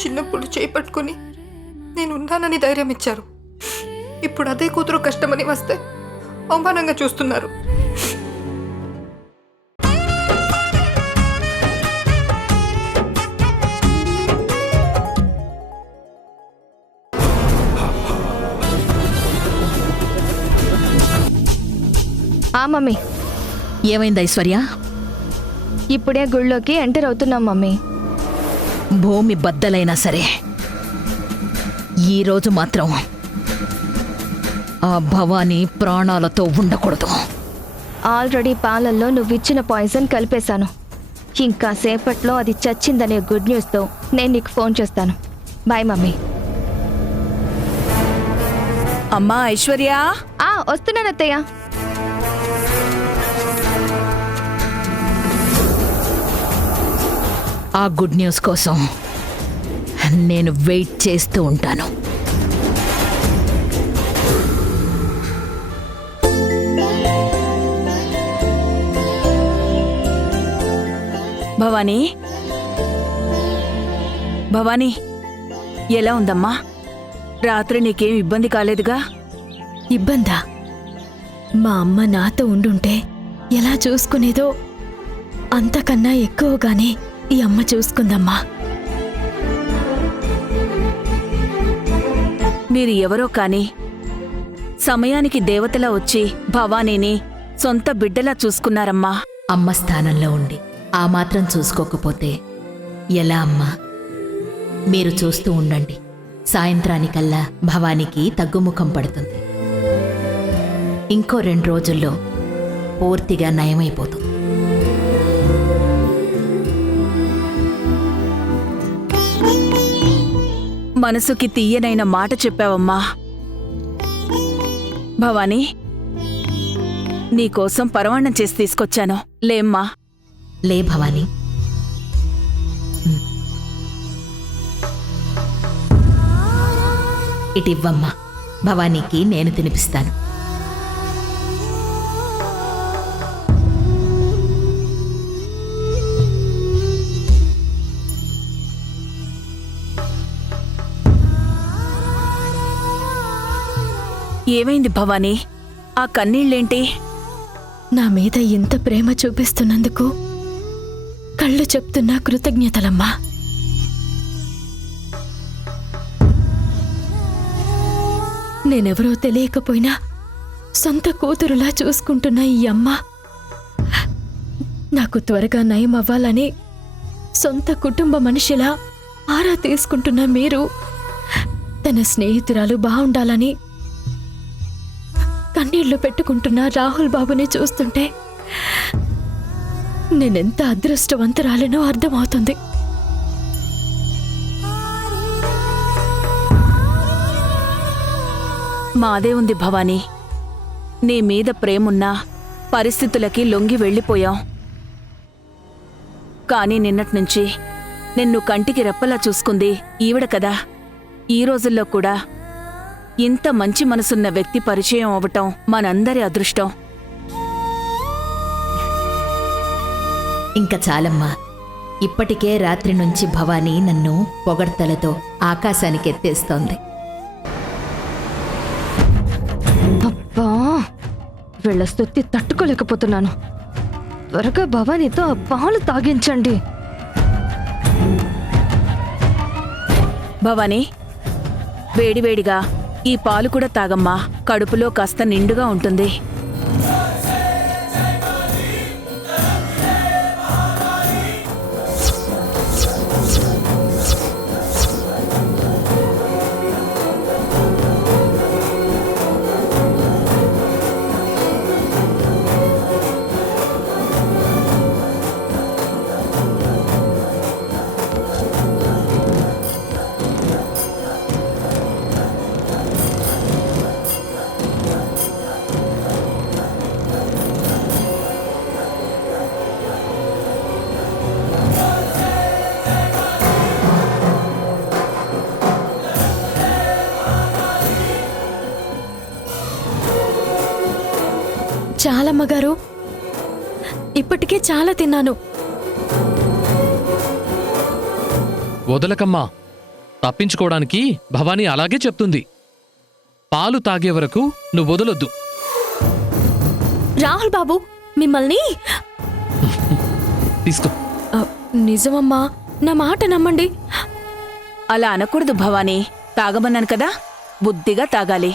చిన్నప్పుడు చేపట్టుకుని నేను ఉన్నానని ధైర్యం ఇచ్చారు. ఇప్పుడు అదే కూతురు కష్టమని వస్తే అవమానంగా చూస్తున్నారు. మమ్మీ, ఏమైంది ఐశ్వర్య? ఇప్పుడే గుళ్ళోకి ఎంటర్ అవుతున్నాం మమ్మీ. భూమి బద్దలైనా సరే ఈరోజు మాత్రం ఆ భవానీ ప్రాణాలతో ఉండకూడదు. ఆల్రెడీ పాలల్లో నువ్విచ్చిన పాయిజన్ కలిపేశాను. ఇంకా సేపట్లో అది చచ్చిందనే గుడ్ న్యూస్తో నేను నీకు ఫోన్ చేస్తాను. Bye mummy. అమ్మా ఐశ్వర్య, వస్తున్నాను అత్తయ్య. ఆ గుడ్ న్యూస్ కోసం నేను వెయిట్ చేస్తూ ఉంటాను. భవానీ, భవానీ ఎలా ఉందమ్మా? రాత్రి నీకేం ఇబ్బంది కాలేదుగా? ఇబ్బందా? మా అమ్మ నాతో ఉండుంటే ఎలా చూసుకునేదో అంతకన్నా ఎక్కువగానే ఈ అమ్మ చూసుకుందమ్మా. మీరు ఎవరో కాని సమయానికి దేవతలా వచ్చి భవానీని సొంత బిడ్డలా చూసుకున్నారమ్మా. అమ్మ స్థానంలో ఉండి ఆ మాత్రం చూసుకోకపోతే ఎలా అమ్మా? మీరు చూస్తూ ఉండండి, సాయంత్రానికల్లా భవానీకి తగ్గుముఖం పడుతుంది. ఇంకో 2 రోజుల్లో పూర్తిగా నయమైపోతుంది. మనసుకి తీయనైన మాట చెప్పావమ్మా. భవానీ, నీకోసం పరవాణం చేసి తీసుకొచ్చాను, లేమ్మా. లే భవానీ. ఇటివ్వమ్మా, భవానీకి నేను తినిపిస్తాను. ఏమైంది భవానీ? ఆ కన్నీళ్ళేంటి? నా మీద ఇంత ప్రేమ చూపిస్తున్నందుకు కళ్ళు చెప్తున్న కృతజ్ఞతలమ్మా. నేనెవరో తెలియకపోయినా సొంత కూతురులా చూసుకుంటున్న ఈ అమ్మ నాకు త్వరగా నయం అవ్వాలని సొంత కుటుంబ మనిషిలా ఆరా తీసుకుంటున్న మీరు తన స్నేహితురాలు బాగుండాలని కన్నీళ్లు పెట్టుకుంటున్న రాహుల్ బాబుని చూస్తుంటే నేనెంత అదృష్టవంతురాలనో అర్థమవుతుంది. మాదే ఉంది భవానీ. నీ మీద ప్రేమున్నా పరిస్థితులకి లొంగి వెళ్ళిపోయాం. కానీ నిన్నట్నుంచి నిన్ను కంటికి రెప్పలా చూసుకుంది ఈవిడ కదా. ఈ రోజుల్లో కూడా ఇంత మంచి మనసున్న వ్యక్తి పరిచయం అవ్వటం మనందరి అదృష్టం. ఇంకా చాలమ్మా. ఇప్పటికే రాత్రి నుంచి భవానీ నన్ను పొగడ్తలతో ఆకాశానికి ఎత్తేస్తోంది. అబ్బా, వీళ్ళ స్తుతి తట్టుకోలేకపోతున్నాను. త్వరగా భవానీతో ఆ పాలు తాగించండి. భవానీ, వేడివేడిగా ఈ పాలు కూడా తాగమ్మా. కడుపులో కాస్త నిండుగా ఉంటుంది. చాలమ్మగారు, ఇప్పటికే చాలా తిన్నాను. వదలకమ్మా, తప్పించుకోవడానికి భవానీ అలాగే చెప్తుంది. పాలు తాగే వరకు నువ్వు వదలొద్దు. రాహుల్ బాబు మిమ్మల్ని తీసుకో. నిజమమ్మా, నా మాట నమ్మండి. అలా అనకూడదు భవానీ. తాగమన్నాను కదా, బుద్ధిగా తాగాలి.